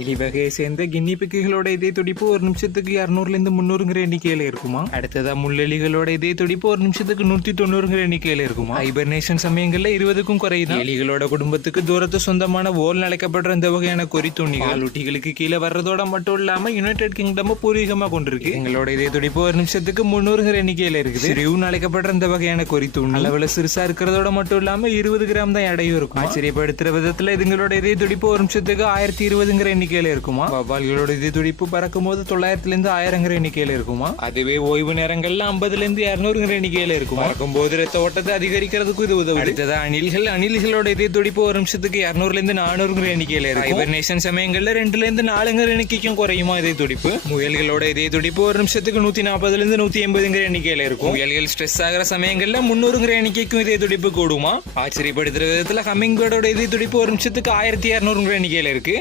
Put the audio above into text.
எலி வகையை சேர்ந்த கின்னி பிக்குகளோட இதய துடிப்பு ஒரு நிமிஷத்துக்கு 200 300 எண்ணிக்கையில இருக்குமா? அடுத்ததா முள்ளெலிகளோட இதய துடிப்பு ஒரு நிமிஷத்துக்கு 190 எண்ணிக்கையில இருக்குமா? ஹைபர்னேஷன் சமயங்கள்ல 20க்கும் குறையுது. எலிகளோட குடும்பத்துக்கு தூரத்து சொந்தமான வோல் அழைக்கப்படுற இந்த வகையான கொறித்துண்ணிகள் பாலூட்டிகளுக்கு கீழே வர்றதோட மட்டும் இல்லாம யுனைடெட் கிங்டம் பூர்வீகமா கொண்டிருக்கு. எங்களோட இதய துடிப்பு ஒரு நிமிஷத்துக்கு 300 எண்ணிக்கையில இருக்குது. சிரியூன்னு அழைக்கப்படுற இந்த வகையான கொறித்துண்ணி அளவுல சிறுசா இருக்கிறதோட மட்டும் இல்லாம 20 கிராம் தான் எடையும் இருக்கும். ஆச்சரியப்படுத்துற விதத்துல இதுங்களோட இதய துடிப்பு ஒரு நிமிஷத்துக்கு 1020 எண்ணிக்கையில இருக்குமா? வவ்வால்களோட இதய துடிப்பு பறக்கும் போது 900 1000 எண்ணிக்கையில இருக்குமா? அதுவே ஓய்வு நேரங்கள்ல 50 200 எண்ணிக்கையில இருக்கும். பறக்கும் போது ரத்த ஓட்டத்தை அதிகரிக்கிறதுக்கு இது உதவும். அடுத்ததா அணில்களோட இதய துடிப்பு ஒரு நிமிஷத்துக்கு 200 400 எண்ணிக்கையில இருக்கும். ஹைபர்னேஷன் சமயங்கள்ல 2 4 எண்ணிக்கைக்கும் குறையுமா இதய துடிப்பு? முயல்களோட இதய துடிப்பு ஒரு நிமிஷத்துக்கு 140 180 எண்ணிக்கையில இருக்கும். முயல்கள் ஸ்ட்ரெஸ் ஆகிற சமயங்கள்ல 300 எண்ணிக்கைக்கும் இதய துடிப்பு கூடுமா? ஆச்சரியப்படுத்துற விதத்துல ஹம்மிங் பேர்டோட இதய துடிப்பு ஒரு நிமிஷத்துக்கு 1200 எண்ணிக்கையில இருக்கு.